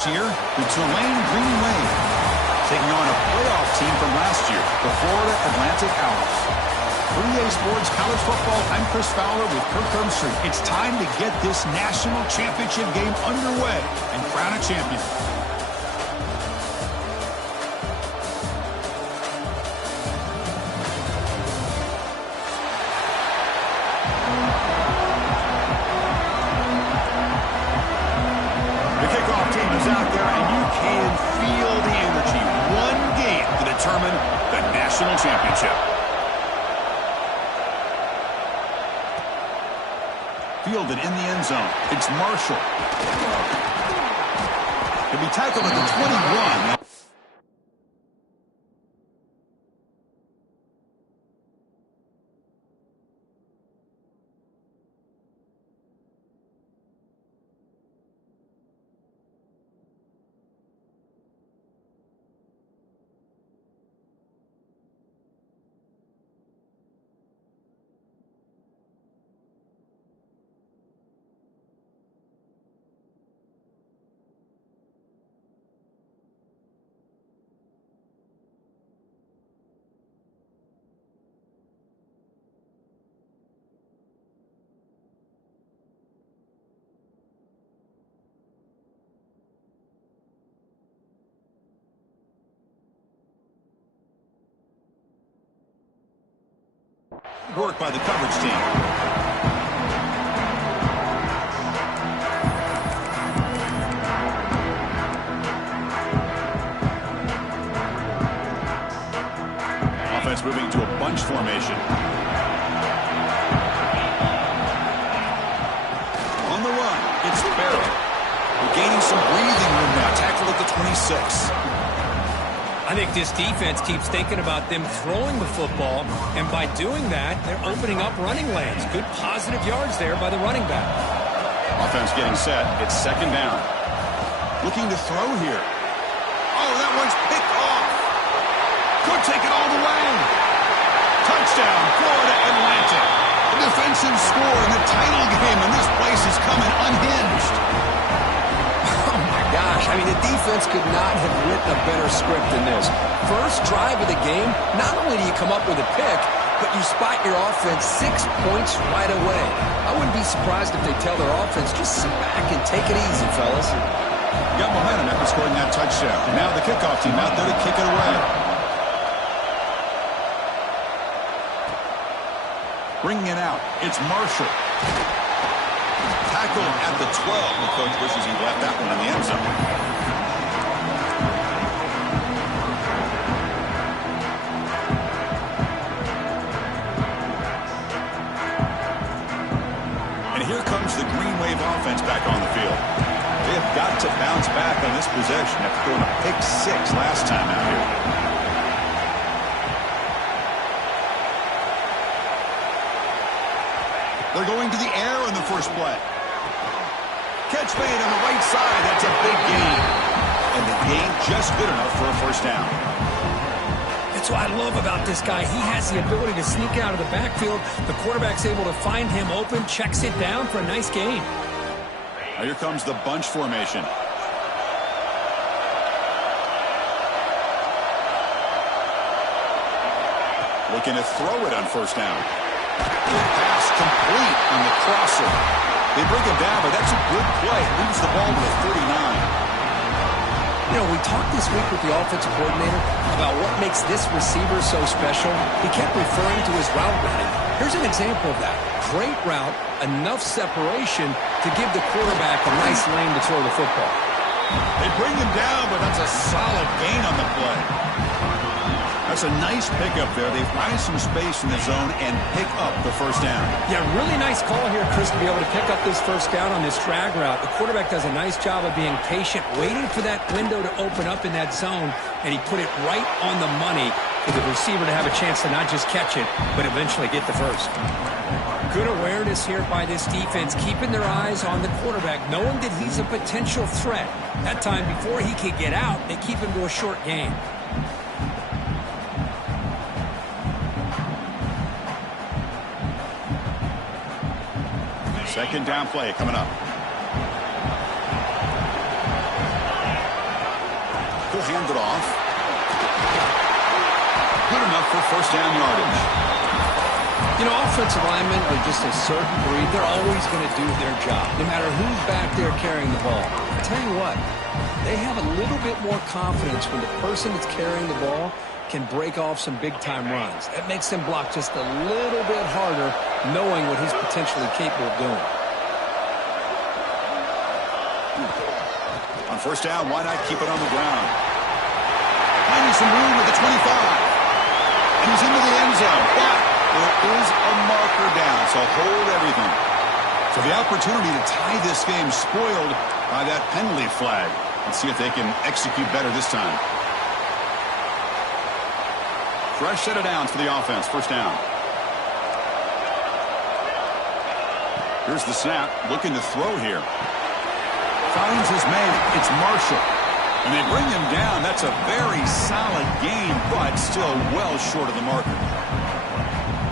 Year, the Tulane Green Wave, taking on a playoff team from last year, the Florida Atlantic Owls. For EA Sports College Football, I'm Chris Fowler with Kirk Herbstreit. It's time to get this national championship game underway and crown a champion. Out there, and you can feel the energy. One game to determine the national championship. Fielded in the end zone. It's Marshall. He'll be tackled at the 21. Work by the coverage team. Offense moving to a bunch formation. On the run, it's Barrett. Regaining some breathing room now. Tackled at the 26. I think this defense keeps thinking about them throwing the football, and by doing that, they're opening up running lanes. Good positive yards there by the running back. Offense getting set. It's second down. Looking to throw here. Oh, that one's picked off. Could take it all the way. Touchdown, Florida Atlantic. The defensive score in the title game, and this place is coming unhinged. Gosh, I mean, the defense could not have written a better script than this. First drive of the game, not only do you come up with a pick, but you spot your offense 6 points right away. I wouldn't be surprised if they tell their offense, just sit back and take it easy, fellas. Got momentum after scoring that touchdown. Now the kickoff team out there to kick it away. Bringing it out, it's Marshall. Tackled at the 12. The coach wishes he left that one in the end zone. And here comes the Green Wave offense back on the field. They have got to bounce back on this possession after throwing a pick 6 last time out here. They're going to the air in the first play. Catch made on the right side. That's a big gain. And the gain just good enough for a first down. That's what I love about this guy. He has the ability to sneak out of the backfield. The quarterback's able to find him open, checks it down for a nice gain. Now here comes the bunch formation. Looking to throw it on first down. Pass complete on the crosser. They bring him down, but that's a good play. Leaves the ball to the 39. You know, we talked this week with the offensive coordinator about what makes this receiver so special. He kept referring to his route running. Here's an example of that. Great route, enough separation to give the quarterback a nice lane to throw the football. They bring him down, but that's a solid gain on the play. That's a nice pickup there. They find some space in the zone and pick up the first down. Yeah, really nice call here, Chris, to be able to pick up this first down on this drag route. The quarterback does a nice job of being patient, waiting for that window to open up in that zone, and he put it right on the money for the receiver to have a chance to not just catch it, but eventually get the first. Good awareness here by this defense, keeping their eyes on the quarterback, knowing that he's a potential threat. That time, before he could get out, they keep him to a short gain. Second down play coming up. will hand it off. Good enough for first down yardage. You know, offensive linemen are just a certain breed. They're always going to do their job, no matter who's back there carrying the ball. I'll tell you what, they have a little bit more confidence when the person that's carrying the ball can break off some big-time runs. That makes them block just a little bit harder, knowing what he's potentially capable of doing. On first down, why not keep it on the ground? Finding some room at the 25. And he's into the end zone. But there is a marker down, so hold everything. So the opportunity to tie this game spoiled by that penalty flag. Let's see if they can execute better this time. Fresh set of downs for the offense. First down. Here's the snap. Looking to throw here. Finds his man. It's Marshall. And they bring him down. That's a very solid gain, but still well short of the marker.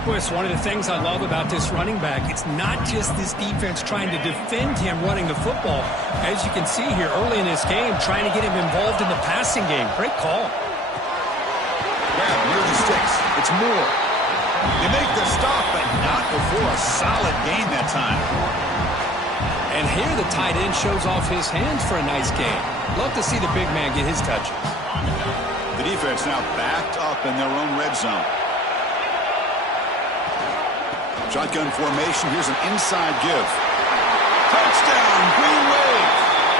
Well, it's one of the things I love about this running back. It's not just this defense trying to defend him running the football. As you can see here early in this game, trying to get him involved in the passing game. Great call. Grab near the sticks. It's Moore. They make the stop, but not before a solid gain that time. And here the tight end shows off his hands for a nice gain. Love to see the big man get his touches. The defense now backed up in their own red zone. Shotgun formation. Here's an inside give. Touchdown, Green Wave.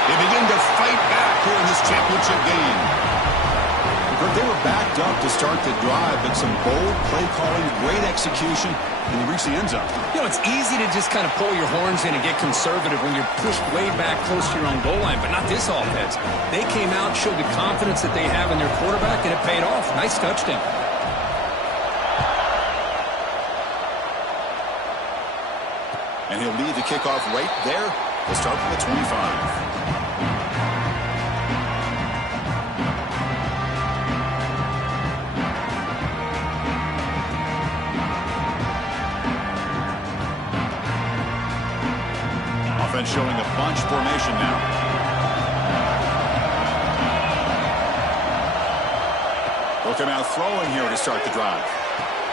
They begin to fight back here in this championship game. They were backed up to start the drive, but some bold play calling, great execution, and they reach the end zone. You know, it's easy to just kind of pull your horns in and get conservative when you're pushed way back close to your own goal line, but not this offense. They came out, showed the confidence that they have in their quarterback, and it paid off. Nice touchdown. And he'll lead the kickoff right there. We'll start from the 25. Offense showing a bunch formation now. They'll come out throwing here to start the drive.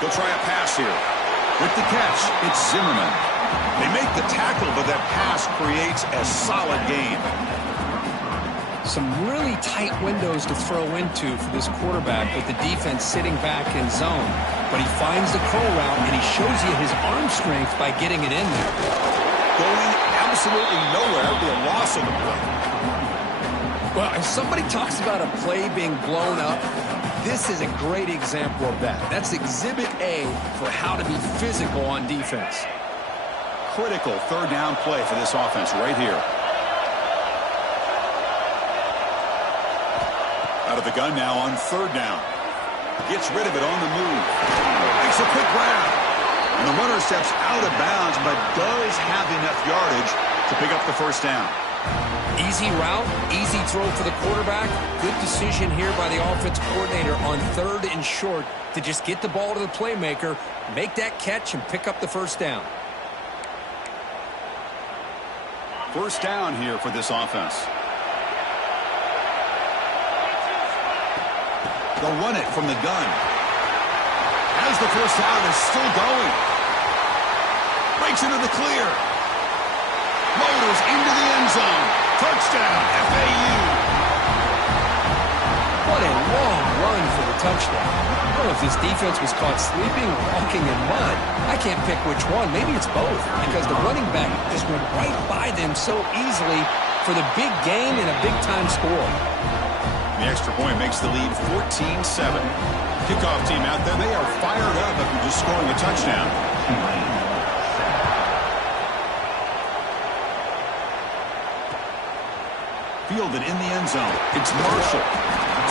He'll try a pass here. With the catch, it's Zimmerman. They make the tackle, but that pass creates a solid gain. Some really tight windows to throw into for this quarterback with the defense sitting back in zone. But he finds the curl route, and he shows you his arm strength by getting it in there. Going absolutely nowhere with a loss of the play. Well, if somebody talks about a play being blown up, this is a great example of that. That's exhibit A for how to be physical on defense. Critical third down play for this offense right here. Out of the gun now on third down. Gets rid of it on the move. Makes a quick grab. And the runner steps out of bounds, but does have enough yardage to pick up the first down. Easy route, easy throw for the quarterback. Good decision here by the offensive coordinator on third and short to just get the ball to the playmaker, make that catch, and pick up the first down. First down here for this offense. They'll run it from the gun. As the first down is still going. Breaks into the clear. Motors into the end zone. Touchdown, FAU. What a long run for the touchdown. I don't know if this defense was caught sleeping or walking in mud. I can't pick which one. Maybe it's both, because the running back just went right by them so easily for the big game and a big-time score. The extra point makes the lead 14-7. Kickoff team out there, they are fired up after just scoring a touchdown. Fielded in the end zone. It's Marshall.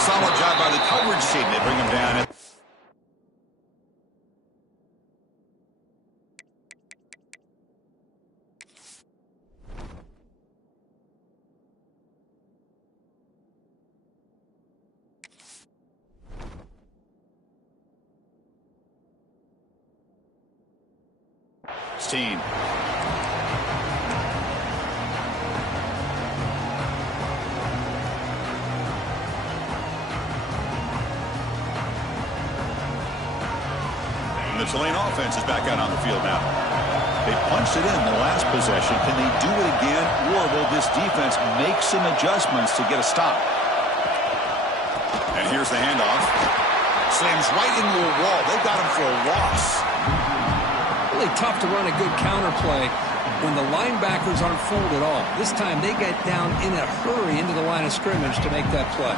Solid job by the coverage team. They bring him down. Team. The Tulane offense is back out on the field now. They punched it in the last possession. Can they do it again, or will this defense make some adjustments to get a stop? And here's the handoff. Slams right into a wall. They've got him for a loss. Really tough to run a good counterplay when the linebackers aren't fooled at all. This time they get down in a hurry into the line of scrimmage to make that play.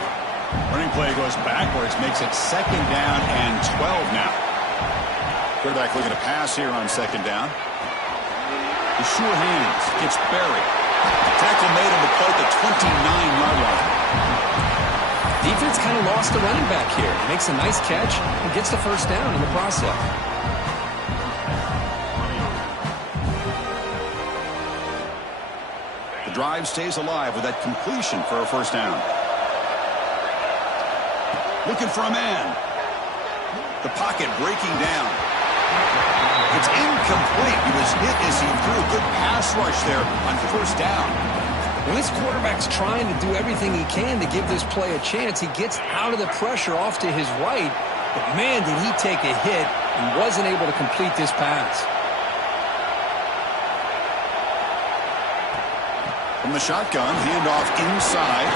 Running play goes backwards, makes it 2nd down and 12 now. Quarterback looking to pass here on 2nd down. The sure hands gets buried. Tackle made him to play at the 29-yard line. Defense kind of lost the running back here. Makes a nice catch and gets the first down in the process. The drive stays alive with that completion for a first down. Looking for a man. The pocket breaking down. It's incomplete. He was hit as he threw a good pass rush there on first down. When this quarterback's trying to do everything he can to give this play a chance, he gets out of the pressure off to his right. But, man, did he take a hit and wasn't able to complete this pass. From the shotgun, handoff inside.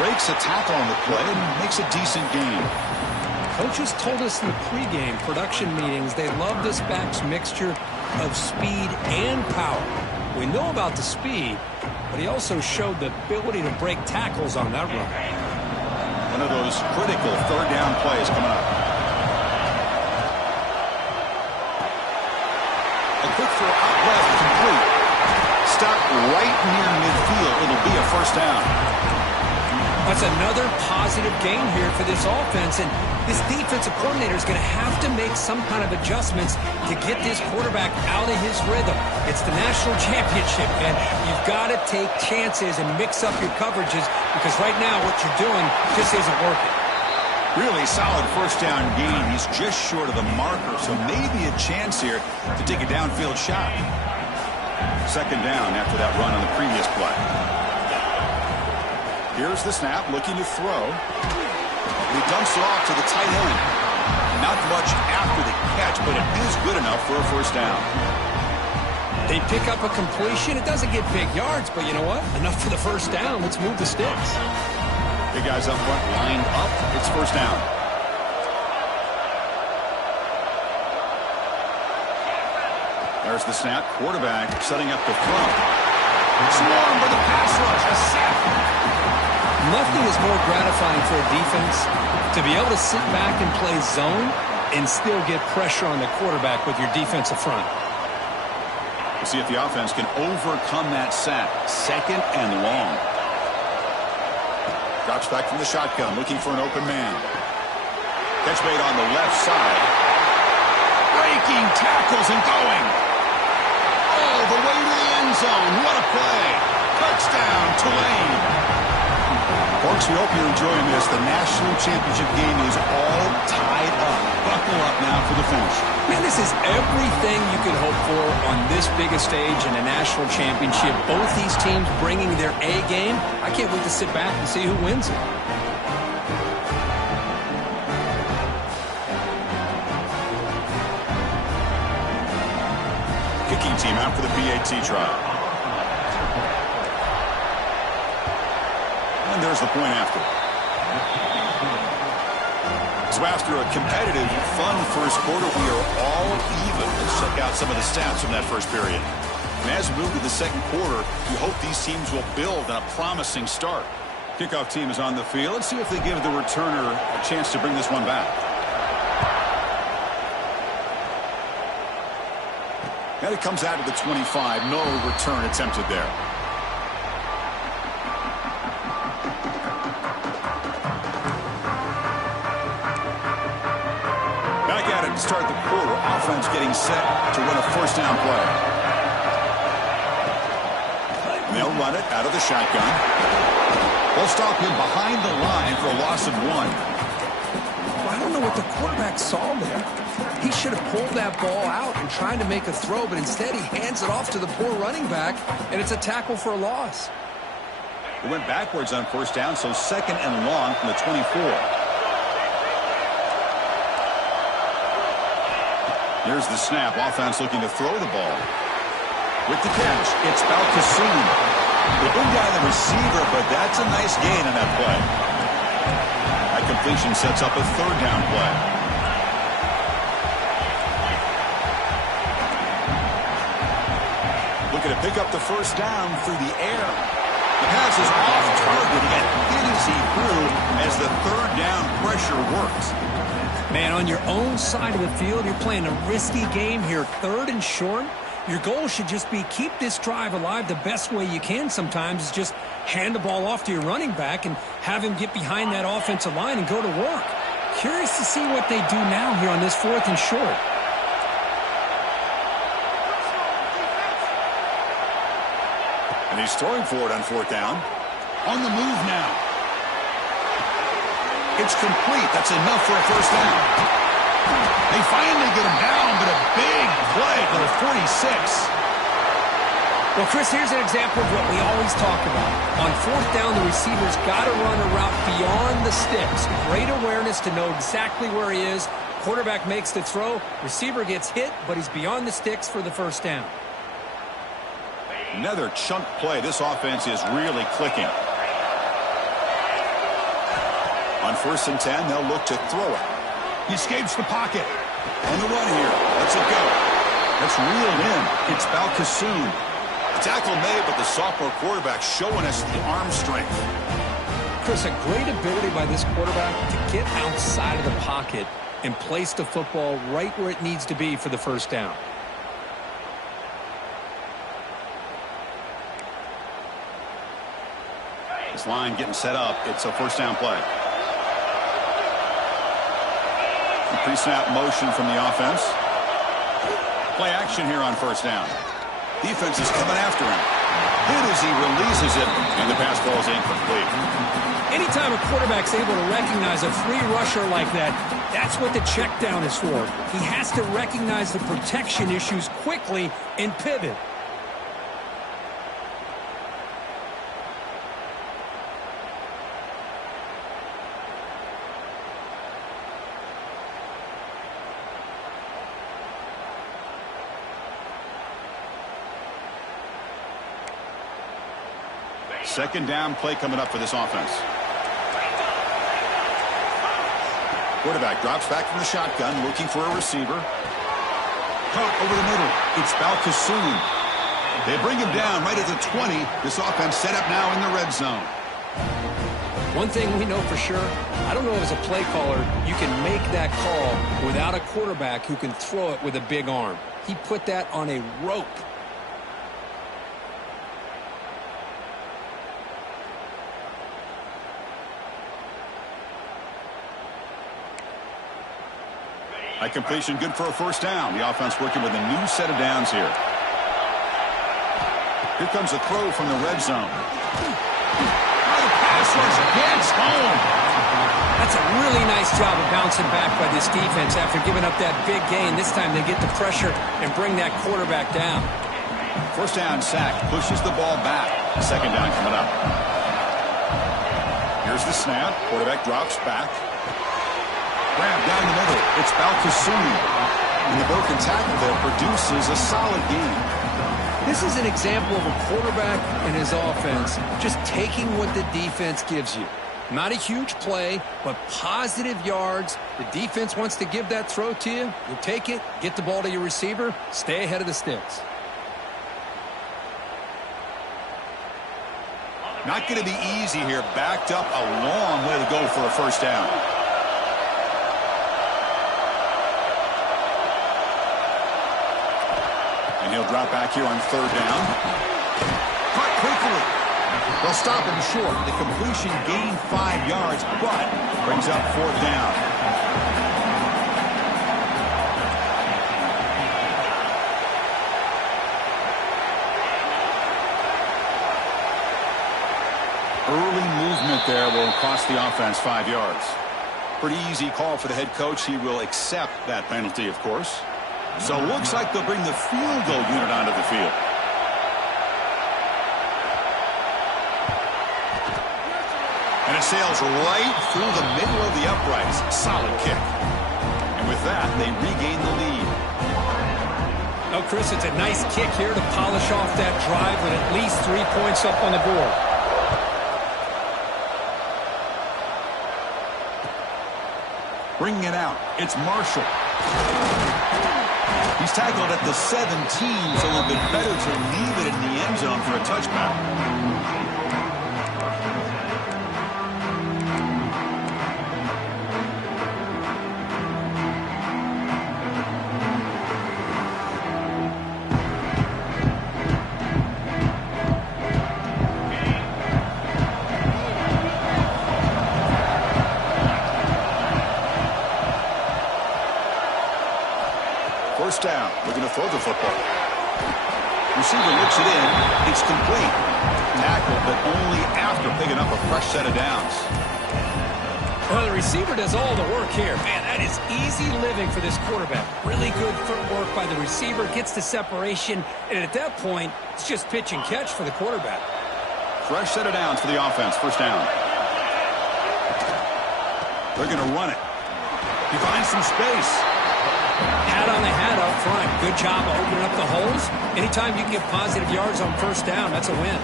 Breaks a tackle on the play and makes a decent gain. Coaches told us in the pregame production meetings they love this back's mixture of speed and power. We know about the speed, but he also showed the ability to break tackles on that run. One of those critical 3rd down plays coming up. A quick throw out left, complete. Stop right near midfield. It'll be a first down. That's another positive gain here for this offense, and this defensive coordinator is going to have to make some kind of adjustments to get this quarterback out of his rhythm. It's the national championship, and you've got to take chances and mix up your coverages because right now what you're doing just isn't working. Really solid first down gain. He's just short of the marker, so maybe a chance here to take a downfield shot. 2nd down after that run on the previous play. Here's the snap, looking to throw. He dumps it off to the tight end. Not much after the catch, but it is good enough for a first down. They pick up a completion. It doesn't get big yards, but you know what? Enough for the first down. Let's move the sticks. Big guys up front lined up. It's first down. There's the snap. Quarterback setting up the throw. Swarmed by the pass rush. A sack. Nothing is more gratifying for a defense to be able to sit back and play zone and still get pressure on the quarterback with your defensive front. We'll see if the offense can overcome that sack. 2nd and long. Drops back from the shotgun, looking for an open man. Catch made on the left side. Breaking tackles and going. Oh, the way to the end zone. What a play. Touchdown, Tulane. Folks, we hope you're enjoying this. The national championship game is all tied up. Buckle up now for the finish. Man, this is everything you could hope for on this biggest stage in a national championship. Both these teams bringing their A game. I can't wait to sit back and see who wins it. Kicking team out for the PAT trial. And there's the point after. So after a competitive, fun first quarter, we are all even. Let's check out some of the stats from that first period. And as we move to the second quarter, we hope these teams will build on a promising start. Kickoff team is on the field. Let's see if they give the returner a chance to bring this one back. And it comes out of the 25. No return attempted there. Start the quarter. Offense getting set to run a first down play. And they'll run it out of the shotgun. They'll stop him behind the line for a loss of 1. I don't know what the quarterback saw there. He should have pulled that ball out and tried to make a throw, but instead he hands it off to the poor running back, and it's a tackle for a loss. It went backwards on first down, so 2nd and long from the 24. Here's the snap. Offense looking to throw the ball. With the catch, it's Balkasoon. They bring down the receiver, but that's a nice gain on that play. That completion sets up a third down play. Looking to pick up the first down through the air. The pass is off target. He got hit as he threw as the third down pressure works. Man, on your own side of the field, you're playing a risky game here. Third and short. Your goal should just be keep this drive alive the best way you can sometimes is just hand the ball off to your running back and have him get behind that offensive line and go to work. Curious to see what they do now here on this fourth and short. And he's throwing for it on fourth down. On the move now. It's complete. That's enough for a first down. They finally get him down, but a big play for the 46. Well, Chris, here's an example of what we always talk about. On fourth down, the receiver's got to run a route beyond the sticks. Great awareness to know exactly where he is. Quarterback makes the throw. Receiver gets hit, but he's beyond the sticks for the first down. Another chunk play. This offense is really clicking. On 1st and 10, they'll look to throw it. He escapes the pocket. On the run here. Lets it go. That's reeled in. It's Balkasoon. Tackle made, but the sophomore quarterback showing us the arm strength. Chris, a great ability by this quarterback to get outside of the pocket and place the football right where it needs to be for the first down. This line getting set up. It's a first down play. Pre-snap motion from the offense. Play action here on first down. Defense is coming after him. Hit as he releases it, and the pass falls incomplete. Anytime a quarterback's able to recognize a free rusher like that, that's what the check down is for. He has to recognize the protection issues quickly and pivot. Second down play coming up for this offense. Quarterback drops back from the shotgun, looking for a receiver. Caught over the middle. It's Balkasoon. They bring him down right at the 20. This offense set up now in the red zone. One thing we know for sure, I don't know as a play caller, you can make that call without a quarterback who can throw it with a big arm. He put that on a rope. That completion good for a first down. The offense working with a new set of downs here. Here comes a throw from the red zone. The pass rush against home. That's a really nice job of bouncing back by this defense after giving up that big gain. This time they get the pressure and bring that quarterback down. First down sack. Pushes the ball back. Second down coming up. Here's the snap. Quarterback drops back. Grab down the middle. It's Balkasoon. And the broken tackle there produces a solid gain. This is an example of a quarterback and his offense just taking what the defense gives you. Not a huge play, but positive yards. The defense wants to give that throw to you. You take it, get the ball to your receiver, stay ahead of the sticks. Not going to be easy here. Backed up a long way to go for a first down. And he'll drop back here on third down. Caught quickly. They'll stop him short. The completion gained 5 yards, but brings up fourth down. Early movement there will cost the offense 5 yards. Pretty easy call for the head coach. He will accept that penalty, of course. So it looks like they'll bring the field goal unit onto the field. And it sails right through the middle of the uprights. Solid kick. And with that, they regain the lead. No, Chris, it's a nice kick here to polish off that drive with at least 3 points up on the board. Bringing it out, it's Marshall. He's tackled at the 17, so a little bit better to leave it in the end zone for a touchback. First down, looking to throw the football. Receiver looks it in. It's complete. Tackled, but only after picking up a fresh set of downs. Well, the receiver does all the work here. Man, that is easy living for this quarterback. Really good footwork by the receiver. Gets the separation. And at that point, it's just pitch and catch for the quarterback. Fresh set of downs for the offense. First down. They're going to run it. He finds some space. Hat on the hat up front. Good job of opening up the holes. Anytime you can get positive yards on first down, that's a win.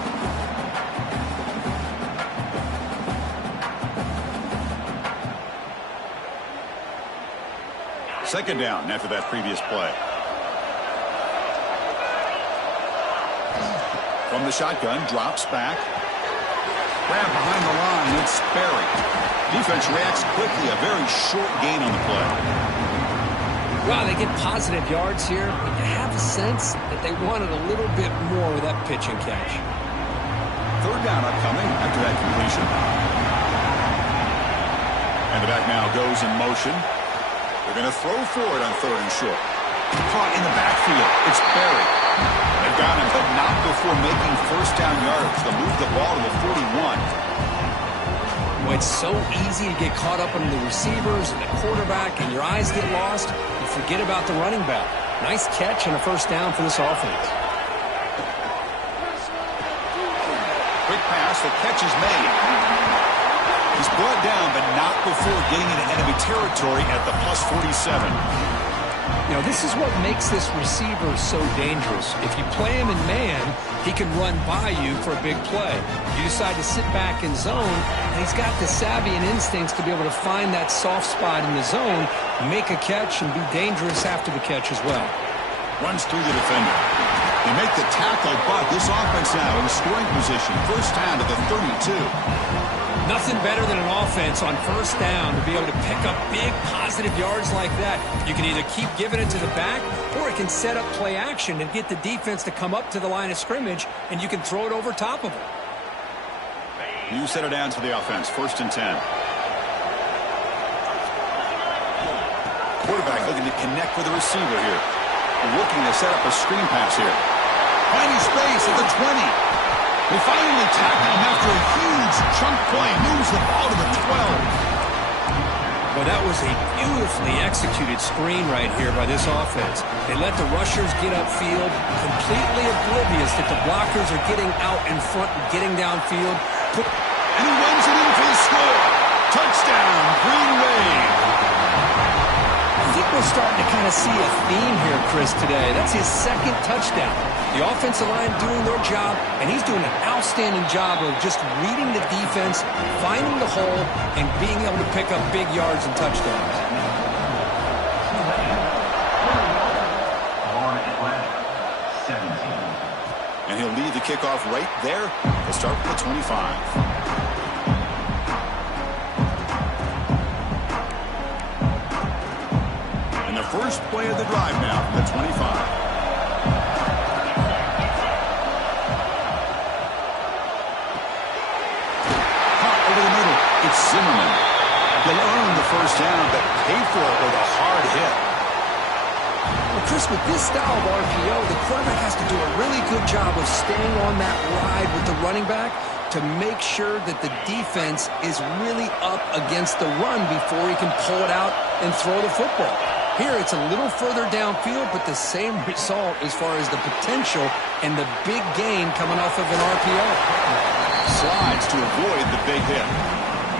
Second down after that previous play. From the shotgun, drops back. Grab behind the line, it's Sperry. Defense reacts quickly, a very short gain on the play. Well, they get positive yards here, but you have a sense that they wanted a little bit more with that pitch and catch. Third down upcoming after that completion. And the back now goes in motion. They're going to throw for it on third and short. Caught in the backfield. It's Berry. They've got him, but not before making first down yards. They'll move the ball to the 41. Well, it's so easy to get caught up under the receivers and the quarterback, and your eyes get lost. You forget about the running back. Nice catch and a first down for this offense. Quick pass, the catch is made. He's brought down, but not before getting into enemy territory at the plus 47. You know, this is what makes this receiver so dangerous. If you play him in man, he can run by you for a big play. You decide to sit back in zone, and he's got the savvy and instincts to be able to find that soft spot in the zone, make a catch, and be dangerous after the catch as well. Runs through the defender. They make the tackle, but this offense now in scoring position. First down to the 32. Nothing better than an offense on first down to be able to pick up big positive yards like that. You can either keep giving it to the back, or it can set up play action and get the defense to come up to the line of scrimmage, and you can throw it over top of them. New set of downs for the offense. First and 10. Quarterback looking to connect with the receiver here. Looking to set up a screen pass here. Finding space at the 20. They finally tackle him after a huge chunk play. Moves the ball to the 12. Well, that was a beautifully executed screen right here by this offense. They let the rushers get upfield, completely oblivious that the blockers are getting out in front and getting downfield. And he runs it in for the score. Touchdown, Green Wave. I think we're starting to kind of see a theme here, Chris, today. That's his second touchdown. The offensive line doing their job, and he's doing an outstanding job of just reading the defense, finding the hole, and being able to pick up big yards and touchdowns. And he'll lead the kickoff right there. He'll start with the 25. First play of the drive now from the 25. Caught over the middle. It's Zimmerman. They'll earn the first down, but pay for it with a hard hit. Well, Chris, with this style of RPO, the quarterback has to do a really good job of staying on that ride with the running back to make sure that the defense is really up against the run before he can pull it out and throw the football. Here, it's a little further downfield, but the same result as far as the potential and the big gain coming off of an RPO. Slides to avoid the big hit.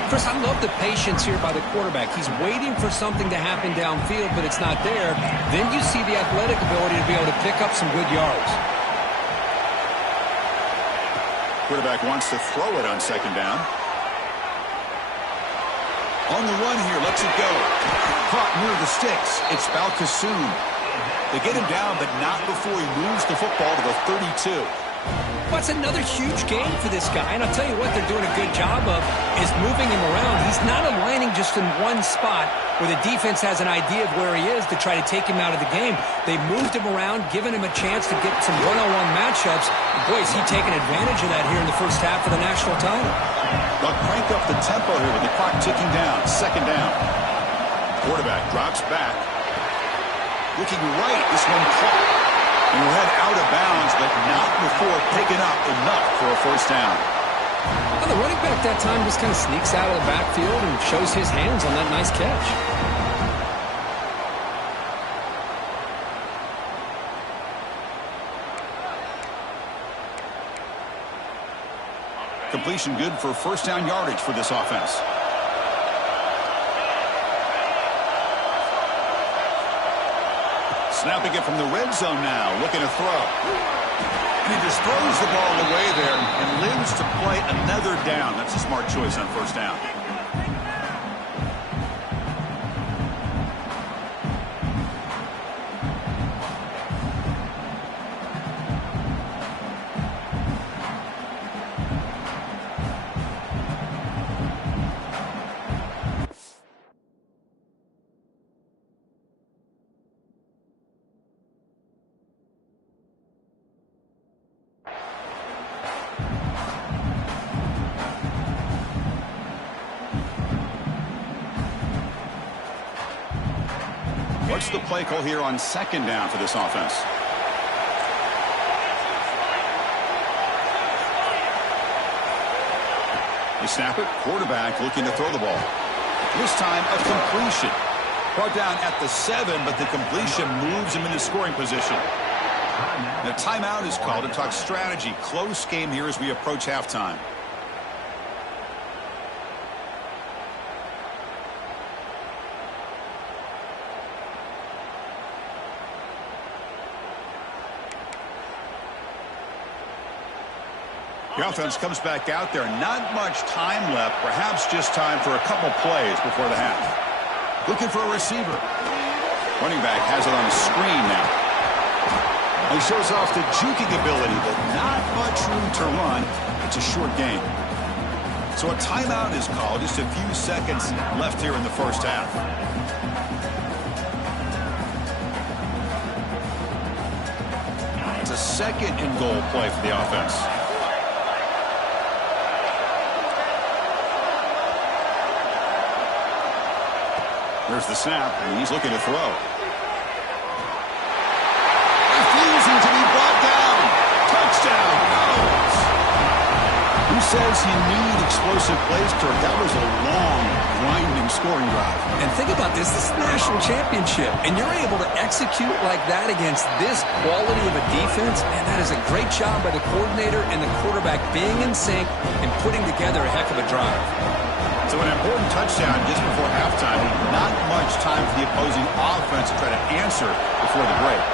Chris, I love the patience here by the quarterback. He's waiting for something to happen downfield, but it's not there. Then you see the athletic ability to be able to pick up some good yards. Quarterback wants to throw it on second down. On the run here, lets it go. Caught near the sticks. It's Balkasoon. They get him down, but not before he moves the football to the 32. Well, it's another huge game for this guy, and I'll tell you what they're doing a good job of is moving him around. He's not aligning just in one spot where the defense has an idea of where he is to try to take him out of the game. They moved him around, giving him a chance to get some one-on-one matchups. And boy, is he taking advantage of that here in the first half of the national title. They'll crank up the tempo here with the clock ticking down. Second down. Quarterback drops back. Looking right, this one caught. And we'll head out of bounds, but not before picking up enough for a first down. Well, the running back that time just kind of sneaks out of the backfield and shows his hands on that nice catch. Completion good for first down yardage for this offense. Snapping it from the red zone now, looking to throw. And he just throws the ball away there and lives to play another down. That's a smart choice on first down. What's the play call here on second down for this offense? They snap it. Quarterback looking to throw the ball. This time a completion. Brought down at the 7, but the completion moves him into scoring position. The timeout is called to talk strategy. Close game here as we approach halftime. The offense comes back out there. Not much time left. Perhaps just time for a couple plays before the half. Looking for a receiver. Running back has it on the screen now. He shows off the juking ability, but not much room to run. It's a short game. So a timeout is called. Just a few seconds left here in the first half. It's a second and goal play for the offense. There's the snap, and he's looking to throw. Refusing to be brought down. Touchdown. Goes. Who says you need explosive plays, Kirk? That was a long, grinding scoring drive. And think about this. This is the national championship, and you're able to execute like that against this quality of a defense. Man, that is a great job by the coordinator and the quarterback being in sync and putting together a heck of a drive. So an important touchdown just before halftime. Not much time for the opposing offense to try to answer before the break.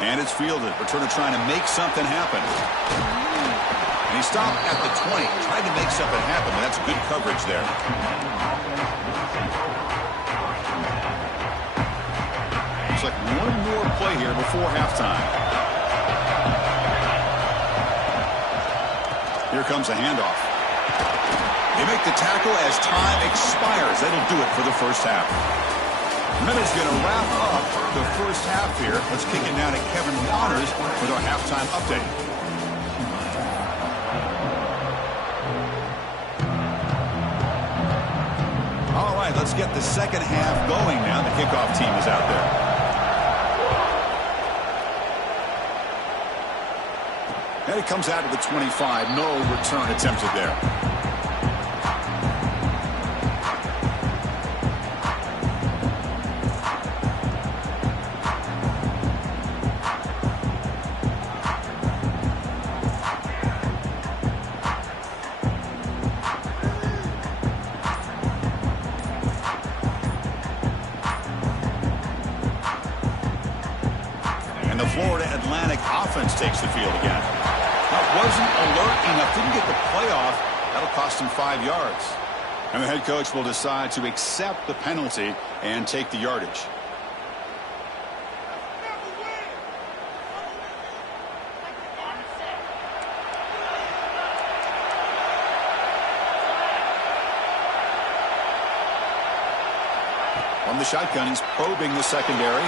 And it's fielded. Returner trying to make something happen. And he stopped at the 20. Tried to make something happen, but that's good coverage there. Looks like one more play here before halftime. Here comes a handoff. They make the tackle as time expires. That'll do it for the first half. Minutes going to wrap up the first half here. Let's kick it down to Kevin Waters with our halftime update. All right, let's get the second half going now. The kickoff team is out there. And it comes out of the 25. No return attempted there. Florida Atlantic offense takes the field again. That wasn't alert enough. Didn't get the playoff. That'll cost him 5 yards. And the head coach will decide to accept the penalty and take the yardage. On the shotgun, he's probing the secondary.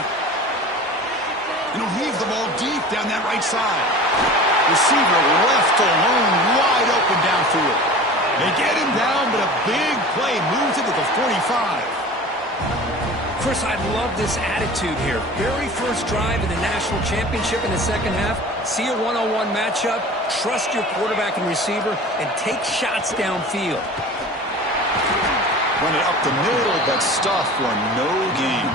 And he'll heave the ball deep down that right side. Receiver left alone, wide open downfield. They get him down, but a big play moves it to the 45. Chris, I love this attitude here. Very first drive in the national championship in the second half. See a one-on-one matchup, trust your quarterback and receiver, and take shots downfield. Run it up the middle, but stuff for no gain.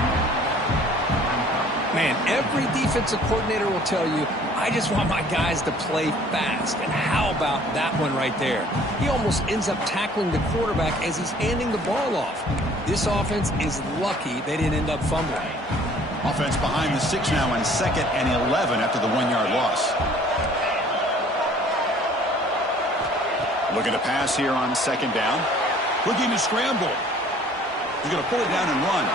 Man, every defensive coordinator will tell you, I just want my guys to play fast. And how about that one right there? He almost ends up tackling the quarterback as he's handing the ball off. This offense is lucky they didn't end up fumbling. Offense behind the 6 now on 2nd and 11 after the 1-yard loss. Looking to pass here on 2nd down. Looking to scramble. He's going to pull it down and run.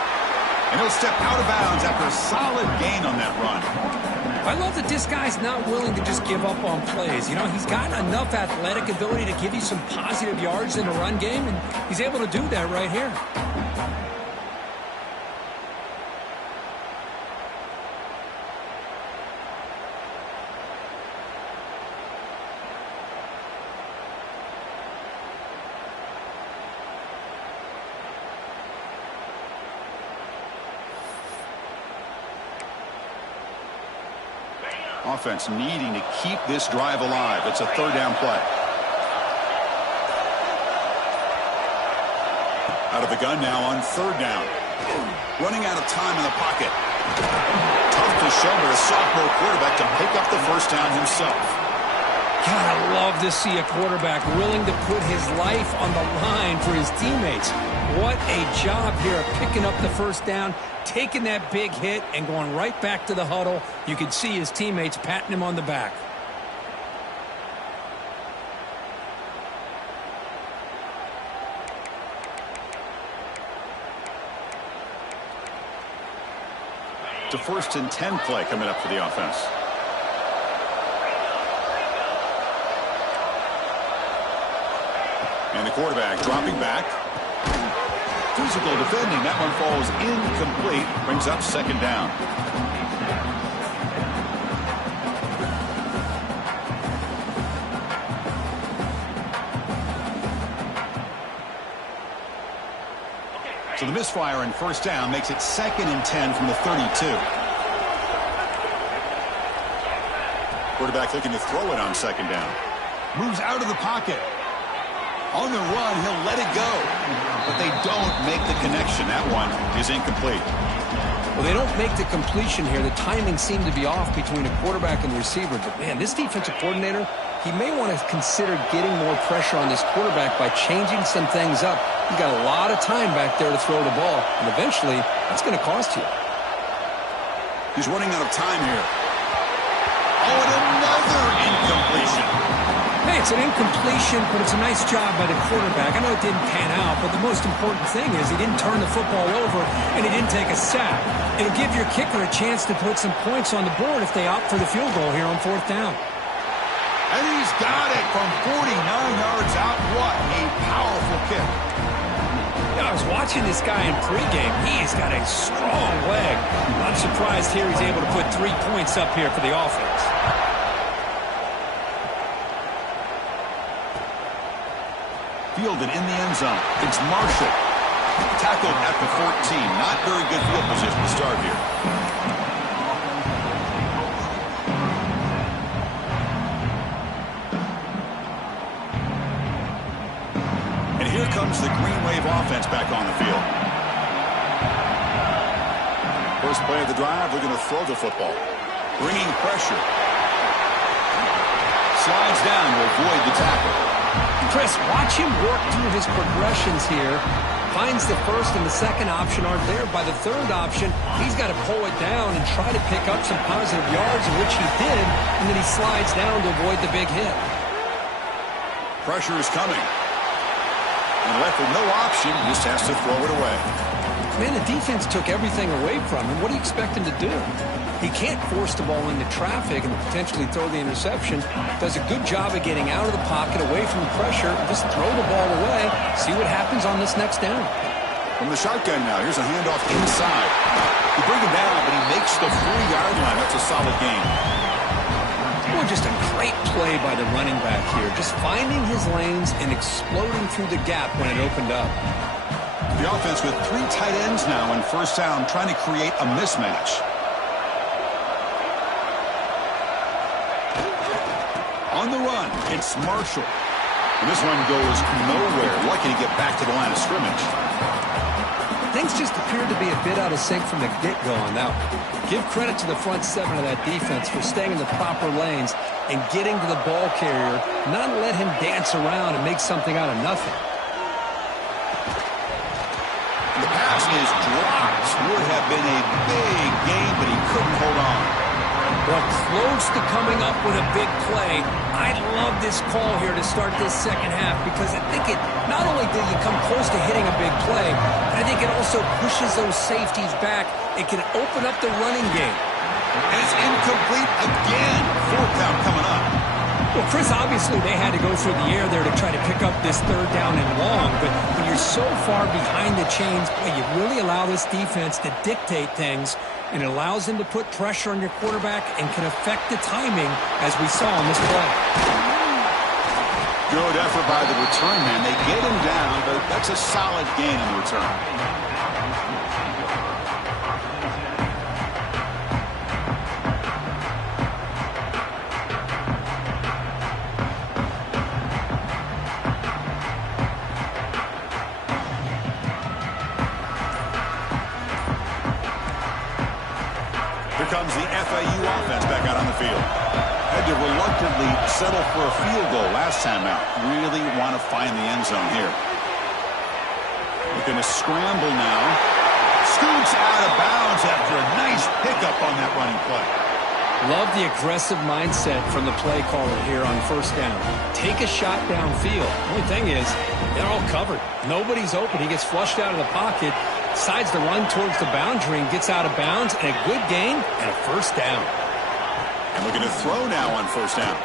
And he'll step out of bounds after a solid gain on that run. I love that this guy's not willing to just give up on plays. You know, he's got enough athletic ability to give you some positive yards in a run game, and he's able to do that right here. Offense needing to keep this drive alive. It's a 3rd down play. Out of the gun now on 3rd down. Running out of time in the pocket. Tough to shoulder a sophomore quarterback to pick up the 1st down himself. God, I love to see a quarterback willing to put his life on the line for his teammates. What a job here of picking up the 1st down, taking that big hit, and going right back to the huddle. You can see his teammates patting him on the back. It's a 1st and 10 play coming up for the offense. And the quarterback dropping back. Physical defending. That one falls incomplete. Brings up 2nd down. So the misfire in 1st down makes it 2nd and 10 from the 32. Quarterback looking to throw it on 2nd down. Moves out of the pocket. On the run, he'll let it go. But they don't make the connection. That one is incomplete. Well, they don't make the completion here. The timing seemed to be off between a quarterback and receiver. But, man, this defensive coordinator, he may want to consider getting more pressure on this quarterback by changing some things up. You got a lot of time back there to throw the ball. And eventually, that's going to cost you. He's running out of time here. Oh, and another incompletion. Hey, it's an incompletion, but it's a nice job by the quarterback. I know it didn't pan out, but the most important thing is he didn't turn the football over and he didn't take a sack. It'll give your kicker a chance to put some points on the board if they opt for the field goal here on 4th down. And he's got it from 49 yards out. What a powerful kick. Yeah, I was watching this guy in pregame. He's got a strong leg. I'm surprised here he's able to put 3 points up here for the offense. Fielded in the end zone. It's Marshall. Tackled at the 14. Not very good field position to start here. And here comes the Green Wave offense back on the field. First play of the drive, we're going to throw the football. Bringing pressure. Slides down to avoid the tackle. Chris, watch him work through his progressions here. Finds the first and the second option aren't there. By the third option, he's got to pull it down and try to pick up some positive yards, which he did, and then he slides down to avoid the big hit. Pressure is coming. And left with no option, he just has to throw it away. Man, the defense took everything away from him. What do you expect him to do? He can't force the ball into traffic and potentially throw the interception. Does a good job of getting out of the pocket, away from the pressure, and just throw the ball away. See what happens on this next down. From the shotgun now, here's a handoff inside. You bring him down, but he makes the 4-yard line. That's a solid gain. Well, just a great play by the running back here. Just finding his lanes and exploding through the gap when it opened up. The offense with 3 tight ends now in first down, trying to create a mismatch. On the run, it's Marshall. And this one goes nowhere. Lucky to get back to the line of scrimmage. Things just appeared to be a bit out of sync from the get-go on that one. Give credit to the front 7 of that defense for staying in the proper lanes and getting to the ball carrier, not let him dance around and make something out of nothing. And the pass is dropped. Would have been a big gain, but he couldn't hold on. Well, close to coming up with a big play. I love this call here to start this second half because I think it not only did you come close to hitting a big play, but I think it also pushes those safeties back. It can open up the running game. And it's incomplete again. 4th down coming up. Well, Chris, obviously they had to go through the air there to try to pick up this 3rd down and long, but when you're so far behind the chains, boy, you really allow this defense to dictate things, and it allows them to put pressure on your quarterback and can affect the timing, as we saw on this play. Good effort by the return man. They get him down, but that's a solid gain in the return. Here comes the FAU offense back out on the field. Had to reluctantly settle for a field goal last time out. Really want to find the end zone here. Looking to scramble now. Scoots out of bounds after a nice pickup on that running play. Love the aggressive mindset from the play caller here on 1st down. Take a shot downfield. The only thing is, they're all covered. Nobody's open. He gets flushed out of the pocket, decides to run towards the boundary and gets out of bounds, and a good gain and a 1st down. And looking to throw now on 1st down.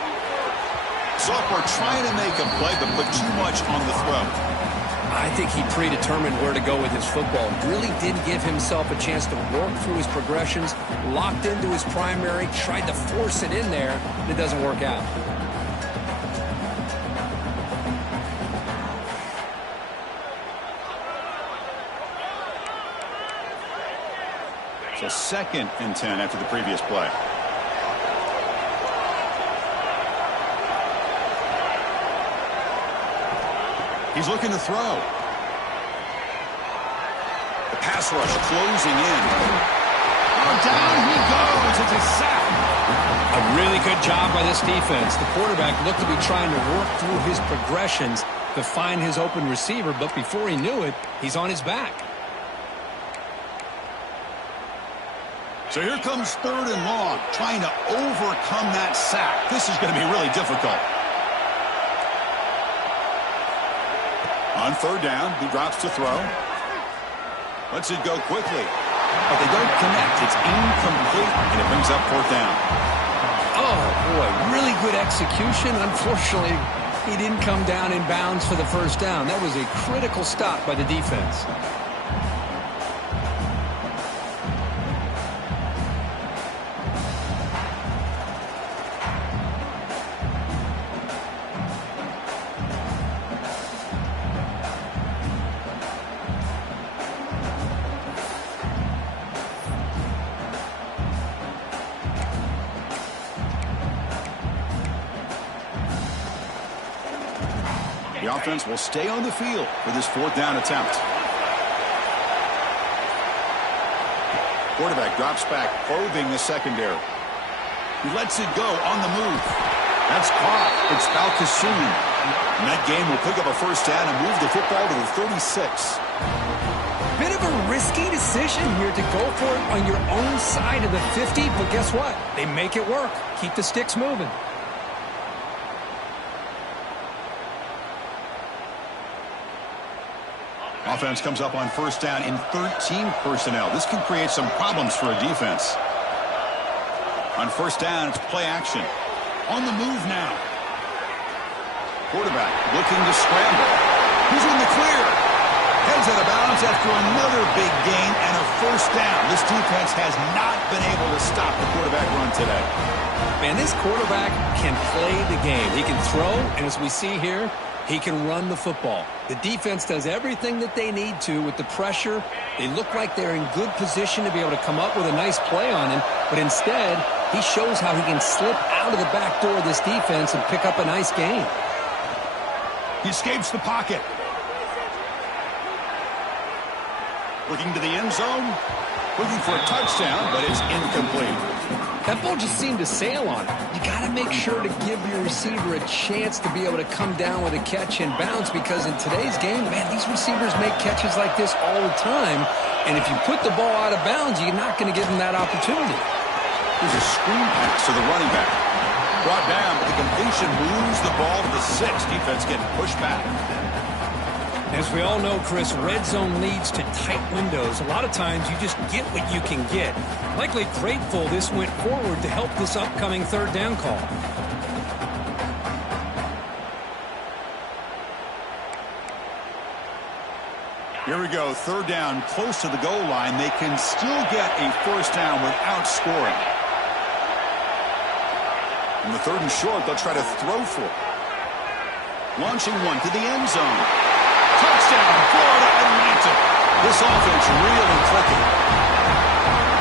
Sophomore trying to make a play, but put too much on the throw. I think he predetermined where to go with his football. Really did give himself a chance to work through his progressions, locked into his primary, tried to force it in there, and it doesn't work out. So 2nd and 10 after the previous play. He's looking to throw. The pass rush closing in. Oh, down he goes. It's a sack. A really good job by this defense. The quarterback looked to be trying to work through his progressions to find his open receiver, but before he knew it, he's on his back. So here comes 3rd and long, trying to overcome that sack. This is going to be really difficult. On 3rd down, he drops to throw. Lets it go quickly. But they don't connect. It's incomplete, and it brings up 4th down. Oh, boy, really good execution. Unfortunately, he didn't come down in bounds for the 1st down. That was a critical stop by the defense. The offense will stay on the field for this 4th down attempt. Quarterback drops back, probing the secondary. He lets it go on the move. That's caught. It's Balkasoon. And that game will pick up a 1st down and move the football to the 36. Bit of a risky decision here to go for it on your own side of the 50, but guess what? They make it work. Keep the sticks moving. Offense comes up on first down in 13 personnel. This can create some problems for a defense. On first down, it's play action. On the move now. Quarterback looking to scramble. He's in the clear. Heads out of bounds after another big gain and a first down. This defense has not been able to stop the quarterback run today. Man, this quarterback can play the game. He can throw, and as we see here, he can run the football. The defense does everything that they need to with the pressure. They look like they're in good position to be able to come up with a nice play on him, but instead, he shows how he can slip out of the back door of this defense and pick up a nice gain. He escapes the pocket. Looking to the end zone. Looking for a touchdown, but it's incomplete. That ball just seemed to sail on it. You got to make sure to give your receiver a chance to be able to come down with a catch and bounce, because in today's game, man, these receivers make catches like this all the time. And if you put the ball out of bounds, you're not going to give them that opportunity. There's a screen pass to the running back. Brought down, but the completion moves the ball to the 6. Defense getting pushed back. As we all know, Chris, red zone leads to tight windows. A lot of times you just get what you can get. Likely grateful this went forward to help this upcoming third down call. Here we go, third down, close to the goal line. They can still get a first down without scoring. In the third and short, they'll try to throw for it. Launching one to the end zone. Touchdown, Florida Atlantic. This offense really clicking.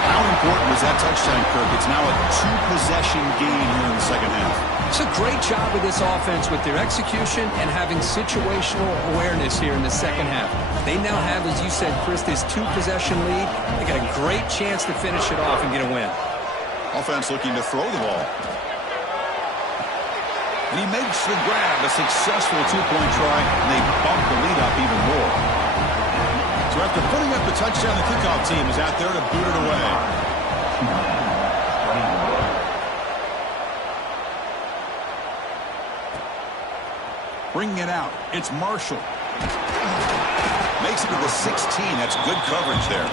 How important was that touchdown, Kirk? It's now a 2-possession game here in the second half. It's a great job of this offense with their execution and having situational awareness here in the second half. They now have, as you said, Chris, this 2-possession lead. They got a great chance to finish it off and get a win. Offense looking to throw the ball. And he makes the grab, a successful 2-point try, and they bump the lead up even more. So after putting up the touchdown, the kickoff team is out there to boot it away. Bringing it out, it's Marshall. Makes it to the 16, that's good coverage there.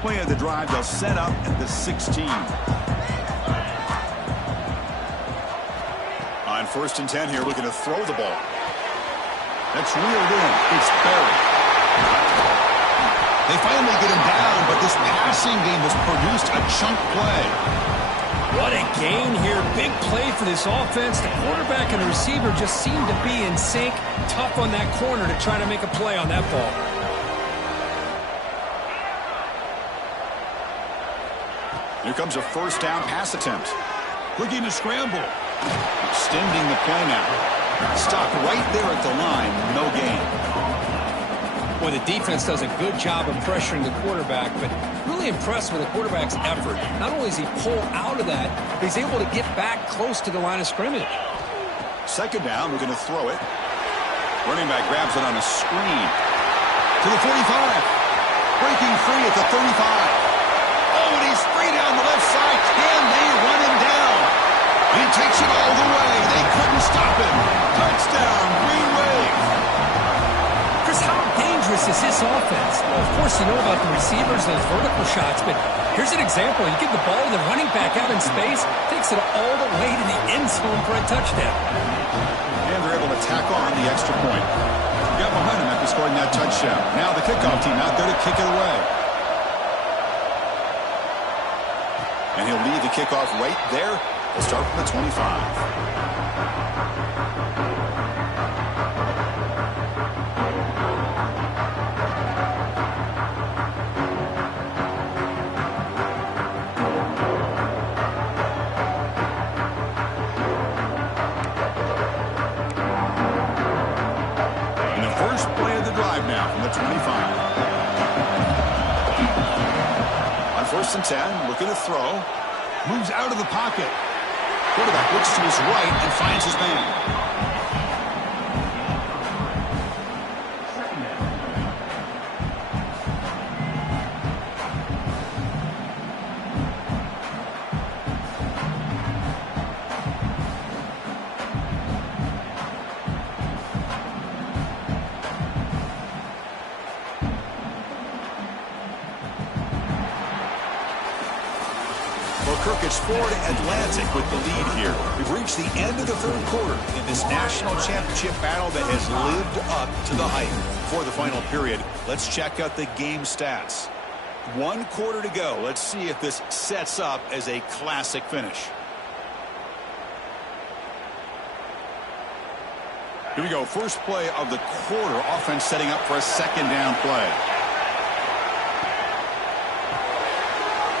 Play of the drive, they'll set up at the 16. On first and 10 here, looking to throw the ball. That's reeled in. It's buried. They finally get him down, but this passing game has produced a chunk play. What a gain here. Big play for this offense. The quarterback and the receiver just seem to be in sync. Tough on that corner to try to make a play on that ball. Here comes a first down pass attempt. Looking to scramble. Extending the play now. Stopped right there at the line. No gain. Boy, the defense does a good job of pressuring the quarterback, but really impressed with the quarterback's effort. Not only does he pull out of that, but he's able to get back close to the line of scrimmage. Second down, we're going to throw it. Running back grabs it on a screen. To the 45. Breaking free at the 35. Oh, and he's free down the left side. Can they run him down? He takes it all the way. They couldn't stop him. Touchdown, Green Wave. Chris, how dangerous is this offense? Well, of course, you know about the receivers, those vertical shots, but here's an example. You give the ball to the running back out in space, takes it all the way to the end zone for a touchdown. And they're able to tack on the extra point. Got momentum after scoring that touchdown. Now the kickoff team out there to kick it away. And he'll lead the kickoff right there. We'll start from the 25. 25. On 1st and 10, looking to throw. Moves out of the pocket. Quarterback looks to his right and finds his man. It's Florida Atlantic with the lead here. We've reached the end of the 3rd quarter in this national championship battle that has lived up to the hype. For the final period, let's check out the game stats. 1 quarter to go. Let's see if this sets up as a classic finish. Here we go. First play of the quarter. Offense setting up for a 2nd down play.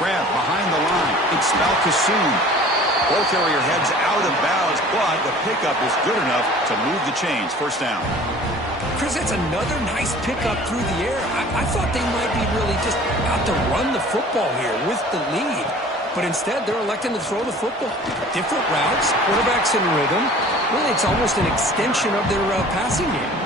Grab behind the line. It's Balkasoon. Ball carrier heads out of bounds, but the pickup is good enough to move the chains. 1st down. Chris, that's another nice pickup through the air. I thought they might be really just about to run the football here with the lead. But instead, they're electing to throw the football. Different routes, quarterbacks in rhythm. Really, it's almost an extension of their passing game.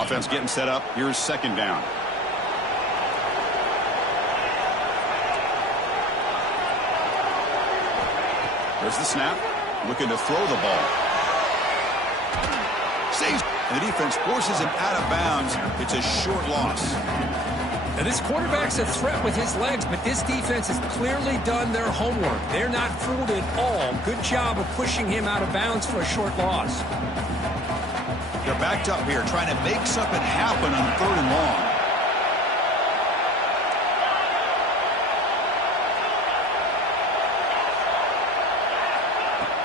Offense getting set up. Here's 2nd down. There's the snap. Looking to throw the ball. Saves. And the defense forces him out of bounds. It's a short loss. Now, this quarterback's a threat with his legs, but this defense has clearly done their homework. They're not fooled at all. Good job of pushing him out of bounds for a short loss. They're backed up here, trying to make something happen on 3rd and long.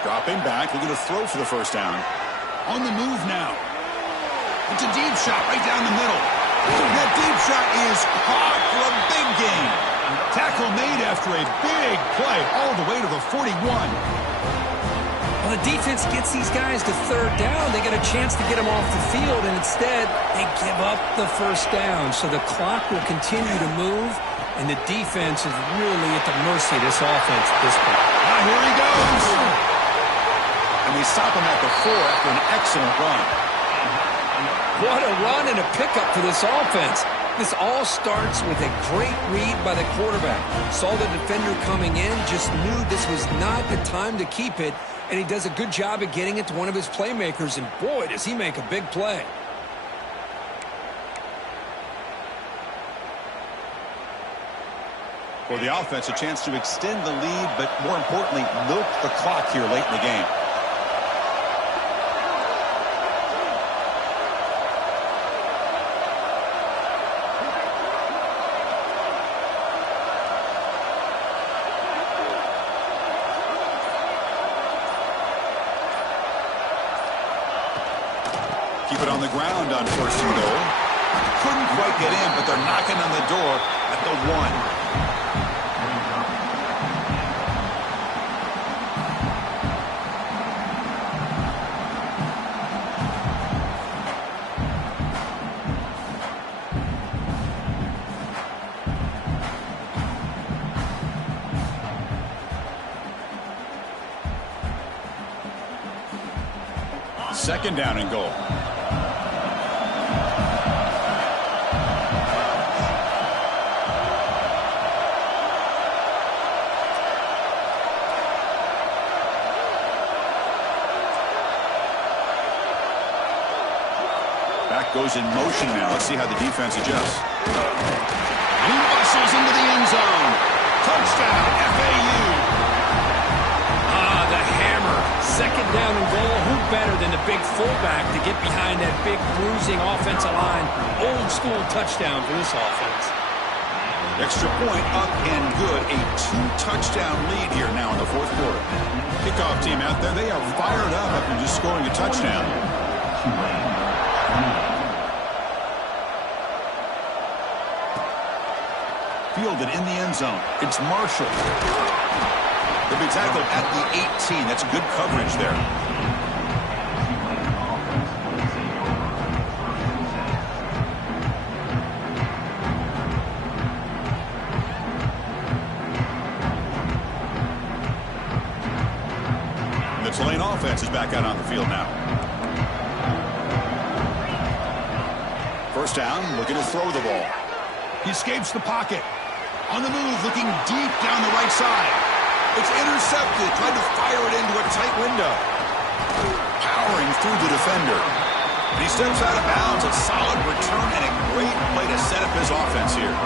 Dropping back, looking to throw for the 1st down. On the move now. It's a deep shot right down the middle. That deep shot is caught for a big gain. Tackle made after a big play all the way to the 41. Well, the defense gets these guys to 3rd down. They get a chance to get them off the field, and instead they give up the 1st down. So the clock will continue to move, and the defense is really at the mercy of this offense at this point. Now here he goes. And they stop him at the 4 after an excellent run. What a run and a pickup for this offense. This all starts with a great read by the quarterback. Saw the defender coming in, just knew this was not the time to keep it, and he does a good job of getting it to one of his playmakers, and boy, does he make a big play. For the offense, a chance to extend the lead, but more importantly, milk the clock here late in the game. Keep it on the ground on 1st and goal. Couldn't quite get in, but they're knocking on the door at the 1. Second down and goal. Back goes in motion now. Let's see how the defense adjusts. He muscles into the end zone. Touchdown, FAU. The hammer. Second down and goal. Who better than the big fullback to get behind that big bruising offensive line? Old school touchdown for this offense. Extra point up and good. A 2-touchdown lead here now in the fourth quarter. Kickoff team out there, they are fired up after just scoring a touchdown. Fielded in the end zone. It's Marshall. They'll be tackled at the 18. That's good coverage there. The Tulane offense is back out on the field now. First down, looking to throw the ball. He escapes the pocket. On the move, looking deep down the right side. It's intercepted. Tried to fire it into a tight window. Powering through the defender. And he steps out of bounds. A solid return and a great play to set up his offense here.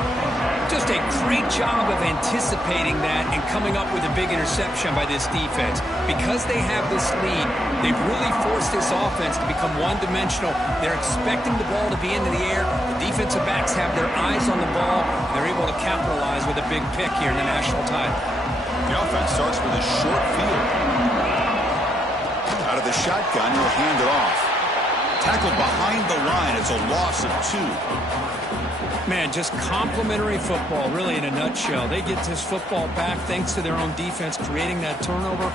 Just a great job of anticipating that and coming up with a big interception by this defense. Because they have this lead, they've really forced this offense to become one-dimensional. They're expecting the ball to be into the air. The defensive backs have their eyes on the ball. They're able to capitalize with a big pick here in the national title. The offense starts with a short field. Out of the shotgun, he'll hand it off. Tackled behind the line. It's a loss of 2. Man, just complimentary football, really, in a nutshell. They get this football back thanks to their own defense, creating that turnover,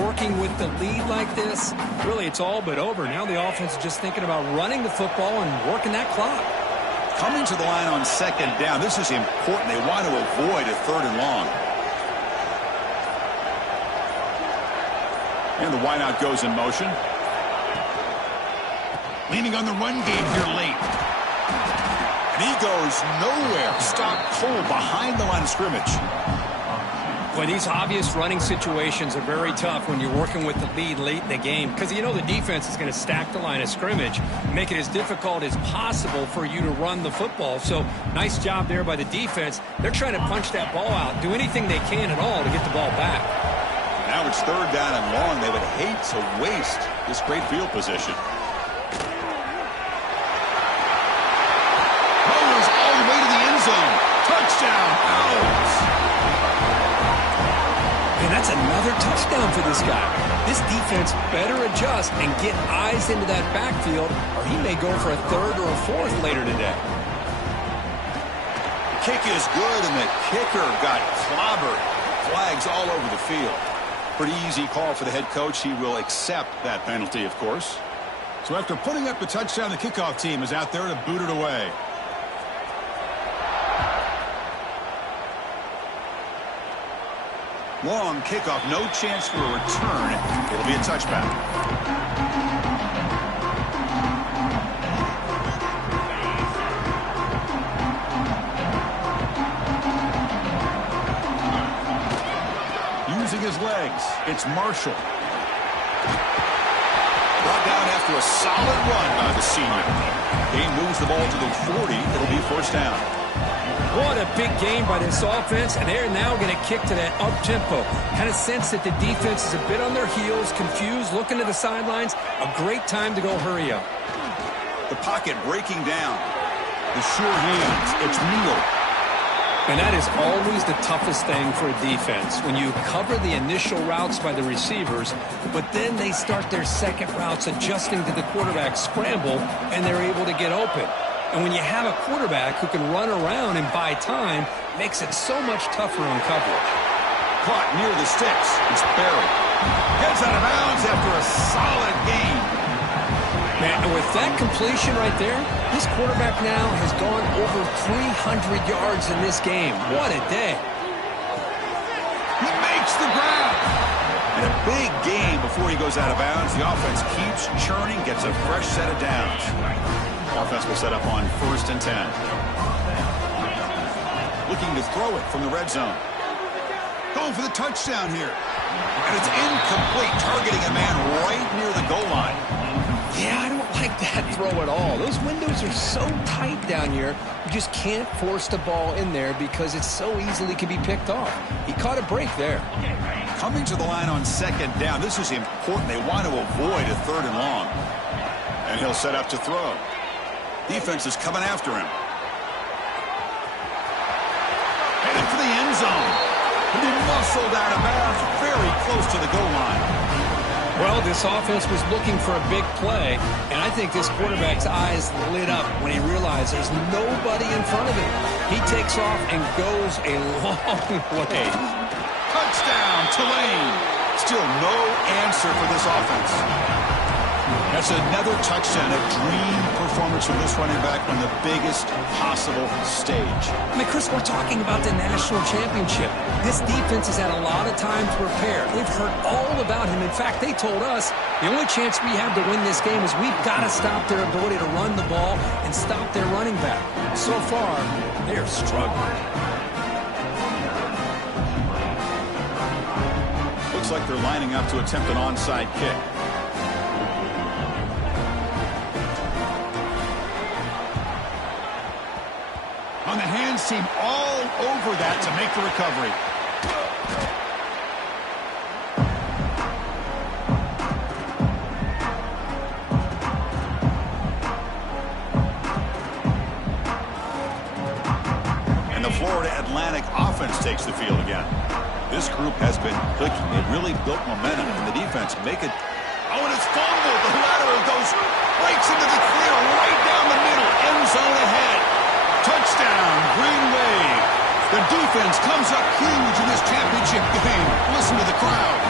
working with the lead like this. Really, it's all but over. Now the offense is just thinking about running the football and working that clock. Coming to the line on second down. This is important. They want to avoid a 3rd and long. And the wideout goes in motion. Leaning on the run game here late. And he goes nowhere. Stopped cold behind the line of scrimmage. Boy, these obvious running situations are very tough when you're working with the lead late in the game because you know the defense is going to stack the line of scrimmage, make it as difficult as possible for you to run the football. So nice job there by the defense. They're trying to punch that ball out, do anything they can at all to get the ball back. Now it's 3rd down and long. They would hate to waste this great field position. Touchdown, out. And that's another touchdown for this guy. This defense better adjust and get eyes into that backfield, or he may go for a 3rd or a 4th later today. The kick is good, and the kicker got clobbered. Flags all over the field. Pretty easy call for the head coach. He will accept that penalty, of course. So after putting up the touchdown, the kickoff team is out there to boot it away. Long kickoff, no chance for a return. It'll be a touchback. Using his legs, it's Marshall. Brought down after a solid run by the senior. He moves the ball to the 40. It'll be 1st down. What a big game by this offense, and they're now going to kick to that up-tempo. Kind of sense that the defense is a bit on their heels, confused, looking to the sidelines. A great time to go hurry up. The pocket breaking down. The sure hands. It's Neal. And that is always the toughest thing for a defense, when you cover the initial routes by the receivers, but then they start their second routes adjusting to the quarterback scramble, and they're able to get open. And when you have a quarterback who can run around and buy time, it makes it so much tougher on coverage. Caught near the sticks. It's Barry. Gets out of bounds after a solid gain. Man, and with that completion right there, this quarterback now has gone over 300 yards in this game. What a day. He makes the grab. And a big gain before he goes out of bounds. The offense keeps churning, gets a fresh set of downs. Offense will set up on 1st and 10. Looking to throw it from the red zone. Going for the touchdown here. And it's incomplete, targeting a man right near the goal line. Yeah, I don't like that throw at all. Those windows are so tight down here. You just can't force the ball in there because it so easily can be picked off. He caught a break there. Coming to the line on 2nd down. This is important. They want to avoid a 3rd and long. And he'll set up to throw. Defense is coming after him. Whistled out of bounds, very close to the goal line. Well, this offense was looking for a big play, and I think this quarterback's eyes lit up when he realized there's nobody in front of him. He takes off and goes a long way. Touchdown, Tulane. Still no answer for this offense. That's another touchdown, a dream performance from this running back on the biggest possible stage. I mean, Chris, we're talking about the national championship. This defense has had a lot of time to prepare. They've heard all about him. In fact, they told us the only chance we have to win this game is we've got to stop their ability to run the ball and stop their running back. So far, they're struggling. Looks like they're lining up to attempt an onside kick. On the hands team all over that to make the recovery. And the Florida Atlantic offense takes the field again. This group has been clicking. It really built momentum, and the defense make it. Oh, and it's fumbled. The lateral goes, breaks into the clear, right down the middle, end zone ahead. Touchdown, Green Wave. The defense comes up huge in this championship game. Listen to the crowd.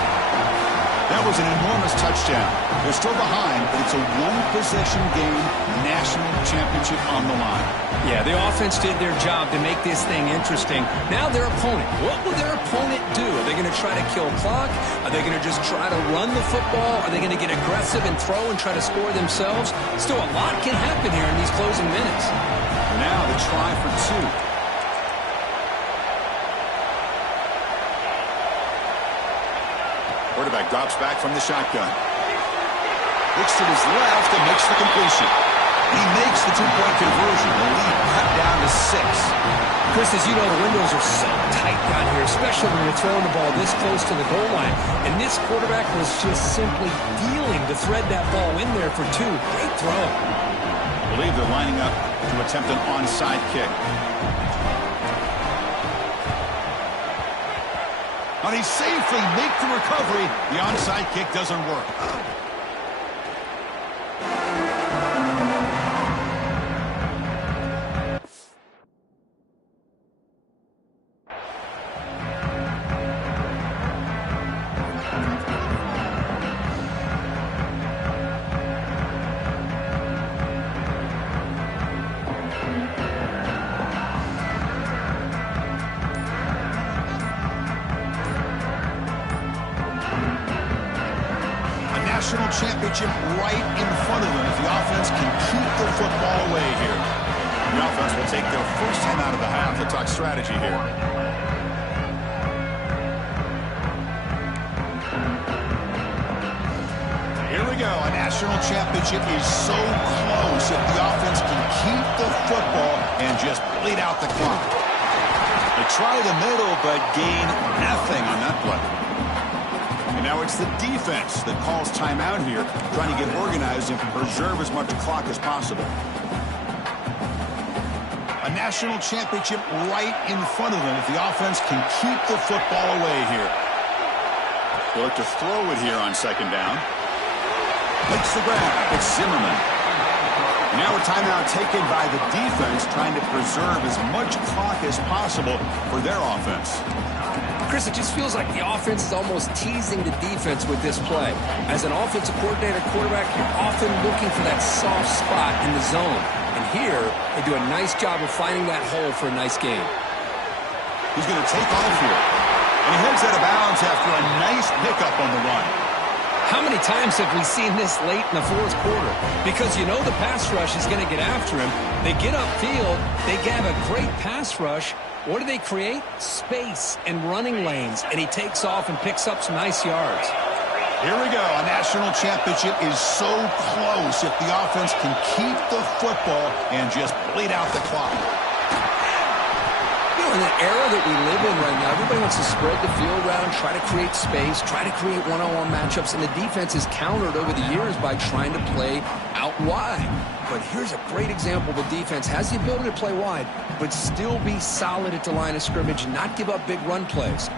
That was an enormous touchdown. They're still behind, but it's a one-possession game, national championship on the line. Yeah, the offense did their job to make this thing interesting. Now their opponent. What will their opponent do? Are they going to try to kill clock? Are they going to just try to run the football? Are they going to get aggressive and throw and try to score themselves? Still, a lot can happen here in these closing minutes. Now the try for two. Quarterback drops back from the shotgun. Looks to his left and makes the completion. He makes the two-point conversion. The lead cut down to 6. Chris, as you know, the windows are so tight down here, especially when you're throwing the ball this close to the goal line. And this quarterback was just simply dealing to thread that ball in there for 2. Great throw. I believe they're lining up to attempt an onside kick. And he safely make the recovery. The onside kick doesn't work. National championship right in front of them if the offense can keep the football away here. The offense will take their first time out of the half to talk strategy here. Here we go. A national championship is so close if the offense can keep the football and just bleed out the clock. They try the middle but gain nothing on that play. Now it's the defense that calls timeout here, trying to get organized and preserve as much clock as possible. A national championship right in front of them if the offense can keep the football away here. They'll look to throw it here on second down. Makes the grab. It's Zimmerman. Now a timeout taken by the defense, trying to preserve as much clock as possible for their offense. Chris, it just feels like the offense is almost teasing the defense with this play. As an offensive coordinator quarterback, you're often looking for that soft spot in the zone. And here, they do a nice job of finding that hole for a nice gain. He's going to take off here. And he heads out of bounds after a nice pickup on the run. How many times have we seen this late in the fourth quarter? Because you know the pass rush is going to get after him. They get upfield. They have a great pass rush. What do they create? Space and running lanes. And he takes off and picks up some nice yards. Here we go. A national championship is so close if the offense can keep the football and just bleed out the clock. You know, in the era that we live in right now, everybody wants to spread the field around, try to create space, try to create one-on-one matchups, and the defense is countered over the years by trying to play out wide. But here's a great example. The defense has the ability to play wide, but still be solid at the line of scrimmage and not give up big run plays.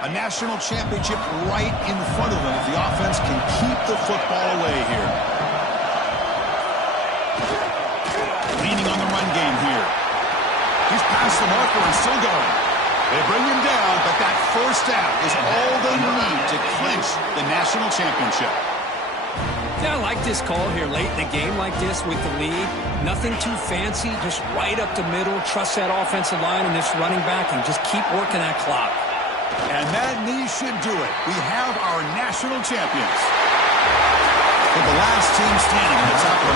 A national championship right in front of them if the offense can keep the football away here. Leaning on the run game here. He's past the marker and still going. They bring him down, but that first down is all they need to clinch the national championship. Yeah, I like this call here late in the game like this with the lead. Nothing too fancy, just right up the middle. Trust that offensive line and this running back and just keep working that clock. And that knee should do it. We have our national champions. For the last team standing in the top of the